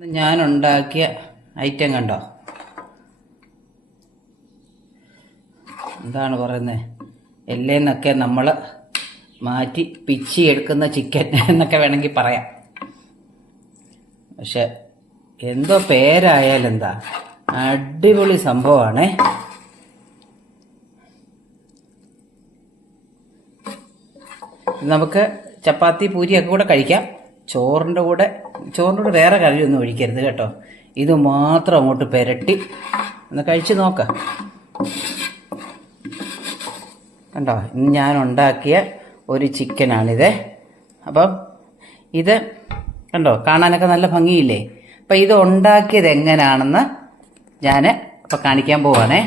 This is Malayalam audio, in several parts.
ഞാൻ ഉണ്ടാക്കിയ ഐറ്റം കണ്ടോ? എന്താണ് പറയുന്നത്? എല്ലേന്നൊക്കെ നമ്മൾ മാറ്റി പിച്ചി എടുക്കുന്ന ചിക്കൻ എന്നൊക്കെ വേണമെങ്കിൽ പറയാം. പക്ഷെ എന്തോ പേരായാലും എന്താ, അടിപൊളി സംഭവമാണേ. നമുക്ക് ചപ്പാത്തി പൂരിയൊക്കെ കൂടെ കഴിക്കാം. ചോറിൻ്റെ കൂടെ വേറെ കറിയൊന്നും ഒഴിക്കരുത് കേട്ടോ. ഇത് മാത്രം അങ്ങോട്ട് പുരട്ടി ഒന്ന് കഴിച്ച് നോക്കാം. കണ്ടോ, ഇന്ന് ഞാൻ ഉണ്ടാക്കിയ ഒരു ചിക്കനാണിത്. അപ്പം ഇത് കണ്ടോ, കാണാനൊക്കെ നല്ല ഭംഗിയില്ലേ? അപ്പം ഇത് ഉണ്ടാക്കിയത് എങ്ങനെയാണെന്ന് ഞാൻ അപ്പം കാണിക്കാൻ പോവാണേ.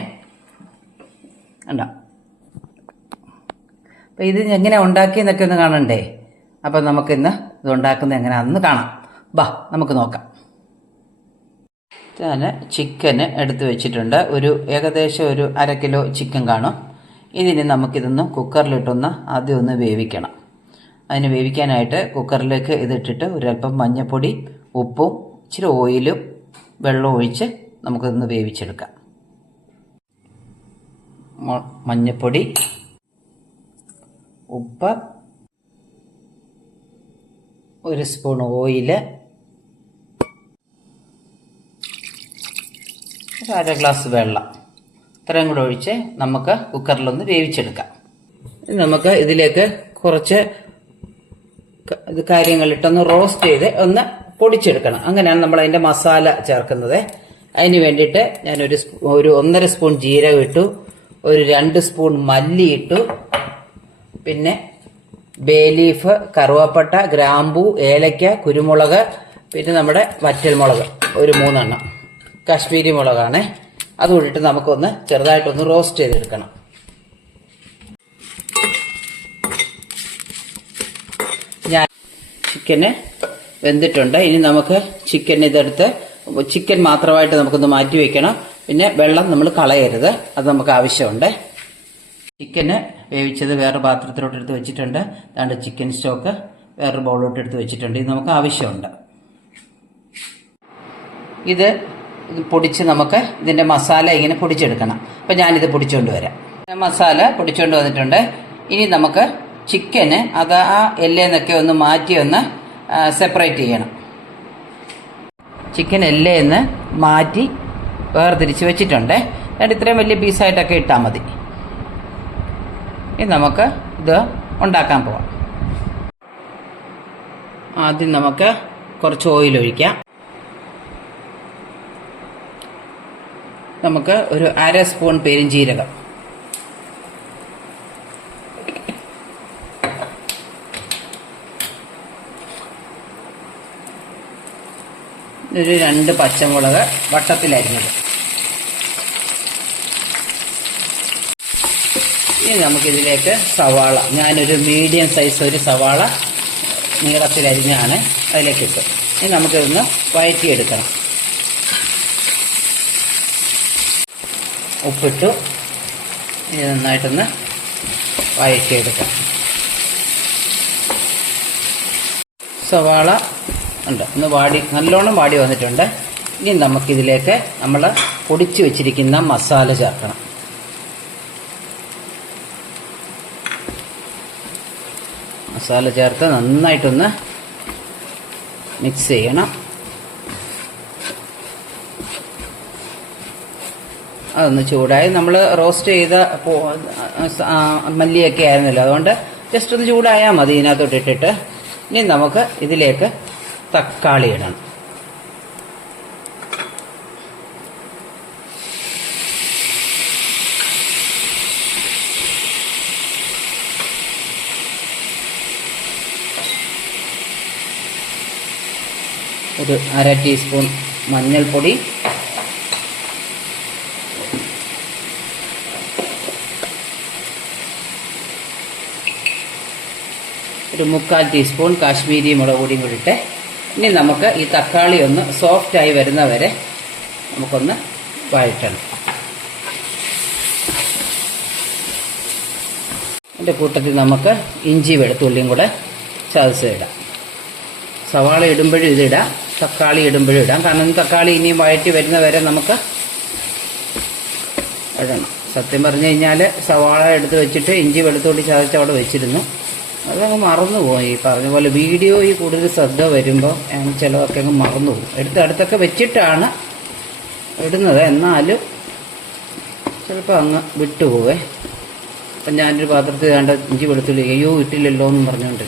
കണ്ടോ, അപ്പം ഇത് എങ്ങനെ ഉണ്ടാക്കിയെന്നൊക്കെ ഒന്ന് കാണണ്ടേ? അപ്പം നമുക്കിന്ന് ഇത് ഉണ്ടാക്കുന്നത് എങ്ങനെയാണെന്ന് കാണാം. ബാ, നമുക്ക് നോക്കാം. ഞാൻ ചിക്കന് എടുത്ത് വെച്ചിട്ടുണ്ട്. ഏകദേശം ഒരു 1/2 കിലോ ചിക്കൻ കാണും. ഇതിന് നമുക്കിതൊന്ന് കുക്കറിലിട്ടൊന്ന് ആദ്യം ഒന്ന് വേവിക്കണം. അതിന് വേവിക്കാനായിട്ട് കുക്കറിലേക്ക് ഇതിട്ടിട്ട് ഒരല്പം മഞ്ഞൾപ്പൊടി, ഉപ്പും ഇച്ചിരി ഓയിലും വെള്ളവും ഒഴിച്ച് നമുക്കിതൊന്ന് വേവിച്ചെടുക്കാം. മഞ്ഞൾപ്പൊടി, ഉപ്പ്, 1 സ്പൂൺ ഓയില്, 1/2 ഗ്ലാസ് വെള്ളം, ഇത്രയും കൂടെ ഒഴിച്ച് നമുക്ക് കുക്കറിലൊന്ന് വേവിച്ചെടുക്കാം. നമുക്ക് ഇതിലേക്ക് കുറച്ച് കാര്യങ്ങളിട്ടൊന്ന് റോസ്റ്റ് ചെയ്ത് ഒന്ന് പൊടിച്ചെടുക്കണം. അങ്ങനെയാണ് നമ്മൾ അതിൻ്റെ മസാല ചേർക്കുന്നത്. അതിന് വേണ്ടിയിട്ട് ഞാൻ ഒരു 1.5 സ്പൂൺ ജീരകം ഇട്ടു, ഒരു 2 സ്പൂൺ മല്ലി ഇട്ടു, പിന്നെ ബേ ലീഫ്, കറുവാപ്പട്ട, ഗ്രാമ്പൂ, ഏലക്ക, കുരുമുളക്, പിന്നെ നമ്മുടെ വറ്റൽമുളക് ഒരു 3 എണ്ണം, കാശ്മീരി മുളകാണ്. അതുകൊണ്ടിട്ട് നമുക്കൊന്ന് ചെറുതായിട്ടൊന്ന് റോസ്റ്റ് ചെയ്തെടുക്കണം. ഞാൻ ചിക്കന് വെന്തിട്ടുണ്ട്. ഇനി നമുക്ക് ചിക്കൻ മാത്രമായിട്ട് നമുക്കൊന്ന് മാറ്റി വെക്കണം. പിന്നെ വെള്ളം നമ്മൾ കളയരുത്, അത് നമുക്ക് ആവശ്യമുണ്ട്. ചിക്കന് വേവിച്ചത് വേറെ പാത്രത്തിലോട്ട് എടുത്ത് വെച്ചിട്ടുണ്ട്. അതാണ്ട് ചിക്കൻ സ്റ്റോക്ക് വേറൊരു ബൗളിലോട്ട് എടുത്ത് വെച്ചിട്ടുണ്ട്. ഇത് നമുക്ക് ആവശ്യമുണ്ട്. ഇത് പൊടിച്ച് നമുക്ക് ഇതിൻ്റെ മസാല ഇങ്ങനെ പൊടിച്ചെടുക്കണം. അപ്പം ഞാനിത് പൊടിച്ചുകൊണ്ട് വരാം. മസാല പൊടിച്ചുകൊണ്ട് വന്നിട്ടുണ്ട്. ഇനി നമുക്ക് ചിക്കന് ആ എല്ലേന്നൊക്കെ ഒന്ന് മാറ്റി ഒന്ന് സെപ്പറേറ്റ് ചെയ്യണം. ചിക്കൻ എല്ലേന്ന് മാറ്റി വേർതിരിച്ച് വെച്ചിട്ടുണ്ട്. എന്നിട്ട് ഇത്രയും വലിയ പീസായിട്ടൊക്കെ ഇട്ടാൽ മതി. ഇനി നമുക്ക് ഇത് ഉണ്ടാക്കാൻ പോവാം. ആദ്യം നമുക്ക് കുറച്ച് ഓയിൽ ഒഴിക്കാം. നമുക്ക് ഒരു 1/2 സ്പൂൺ പെരുംജീരകം, ഒരു 2 പച്ചമുളക് വട്ടത്തിലരിഞ്ഞത്. ഇനി നമുക്കിതിലേക്ക് സവാള, ഞാനൊരു മീഡിയം സൈസ് ഒരു സവാള നീളത്തിലരിഞ്ഞാണ് അതിലേക്ക് ഇട്ടു. ഇനി നമുക്കിതൊന്ന് വഴറ്റിയെടുക്കണം. ഉപ്പിട്ടു, ഇനി നന്നായിട്ടൊന്ന് വഴറ്റിയെടുക്കാം. സവാള ഉണ്ട്, നല്ലോണം വാടി വന്നിട്ടുണ്ട്. ഇനി നമുക്കിതിലേക്ക് നമ്മൾ പൊടിച്ചു വെച്ചിരിക്കുന്ന മസാല ചേർക്കണം. മസാല ചേർത്ത് നന്നായിട്ടൊന്ന് മിക്സ് ചെയ്യണം. അതൊന്ന് ചൂടായി, നമ്മൾ റോസ്റ്റ് ചെയ്ത മല്ലിയൊക്കെ ആയിരുന്നല്ലോ, അതുകൊണ്ട് ജസ്റ്റ് ഒന്ന് ചൂടായാൽ മതി ഇതിനകത്തോട്ട് ഇട്ടിട്ട്. ഇനി നമുക്ക് ഇതിലേക്ക് തക്കാളി ഇടണം. ഒരു 1/2 ടീസ്പൂൺ മഞ്ഞൾപ്പൊടി, ഒരു 1/4 ടീസ്പൂൺ കാശ്മീരി മുളക് പൊടിയും കൂടി ഇട്ട് ഇനി നമുക്ക് ഈ തക്കാളി ഒന്ന് സോഫ്റ്റായി വരുന്നവരെ നമുക്കൊന്ന് വഴറ്റണം. അതിൻ്റെ കൂട്ടത്തിൽ നമുക്ക് ഇഞ്ചി വെളുത്തുള്ളിയും കൂടെ ചതച്ചിടാം. സവാള ഇടുമ്പോഴും ഇതിടാം, തക്കാളി ഇടുമ്പോഴും ഇടാം. കാരണം തക്കാളി ഇനിയും വഴറ്റി വരുന്നവരെ നമുക്ക് ഇടണം. സത്യം പറഞ്ഞു കഴിഞ്ഞാൽ സവാള എടുത്ത് വെച്ചിട്ട് ഇഞ്ചി വെളുത്തുള്ളി ചതച്ച് അവിടെ വെച്ചിരുന്നു. അതങ്ങ് മറന്നുപോയി. പറഞ്ഞ പോലെ വീഡിയോയിൽ കൂടുതൽ ശ്രദ്ധ വരുമ്പോൾ ചിലതൊക്കെ അങ്ങ് മറന്നുപോകും. അടുത്തൊക്കെ വെച്ചിട്ടാണ് ഇടുന്നത്, എന്നാലും ചിലപ്പോൾ അങ്ങ് വിട്ടുപോവേ. അപ്പം ഞാനൊരു പാത്രത്തിൽ വേണ്ട ഇഞ്ചി വെളുത്തുള്ളി അയ്യോ ഇട്ടില്ലല്ലോ എന്നും പറഞ്ഞുകൊണ്ട്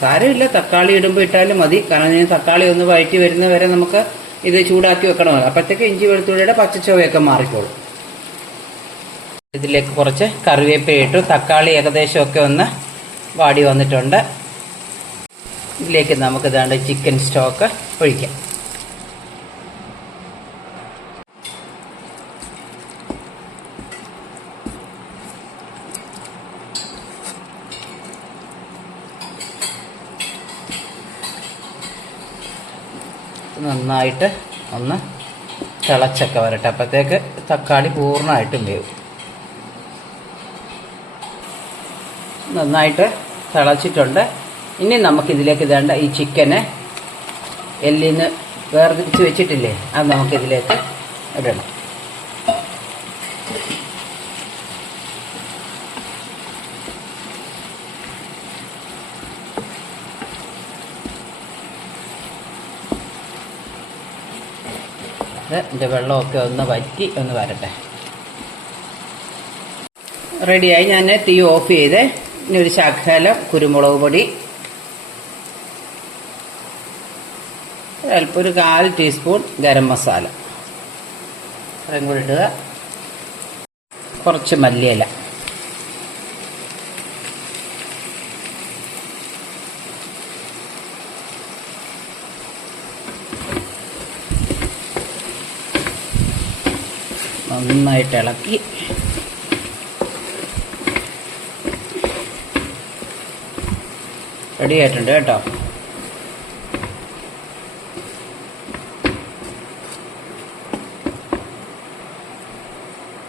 സാരമില്ല, തക്കാളി ഇടുമ്പോൾ ഇട്ടാലും മതി. കാരണം ഞാൻ തക്കാളി ഒന്ന് വഴറ്റി വരുന്നവരെ നമുക്ക് ഇത് ചൂടാക്കി വെക്കണമല്ലോ. അപ്പോഴത്തേക്ക് ഇഞ്ചി വെളുത്തുള്ളിയുടെ പച്ചച്ചുവയൊക്കെ മാറിക്കോളും. ഇതിലേക്ക് കുറച്ച് കറിവേപ്പില ഇട്ടു. തക്കാളി ഏകദേശമൊക്കെ ഒന്ന് വാടി വന്നിട്ടുണ്ട്. ഇതിലേക്ക് നമുക്ക് ഇതാണ്ട് ചിക്കൻ സ്റ്റോക്ക് ഒഴിക്കാം. നന്നായിട്ട് ഒന്ന് തിളച്ചൊക്കെ വരട്ടെ. അപ്പോഴത്തേക്ക് തക്കാളി പൂർണ്ണമായിട്ടും വേവും. നന്നായിട്ട് തിളച്ചിട്ടുണ്ട്. ഇനി നമുക്കിതിലേക്ക് ഇതേണ്ട ഈ ചിക്കന് എല്ലിന്ന് വേർതിരിച്ച് വെച്ചിട്ടില്ലേ, അത് നമുക്കിതിലേക്ക് ഇടണം. ഇതിൻ്റെ വെള്ളമൊക്കെ ഒന്ന് വറ്റി ഒന്ന് വരട്ടെ. റെഡിയായി. ഞാൻ തീ ഓഫ് ചെയ്ത് ഇനി ഒരു ശകലം കുരുമുളക് പൊടി, അല്പം ഒരു 1/4 ടീസ്പൂൺ ഗരം മസാല അതും കൂടി ഇടുക. കുറച്ച് മല്ലിയില, നന്നായിട്ട് ഇളക്കി റെഡി ആയിട്ടുണ്ട് കേട്ടോ.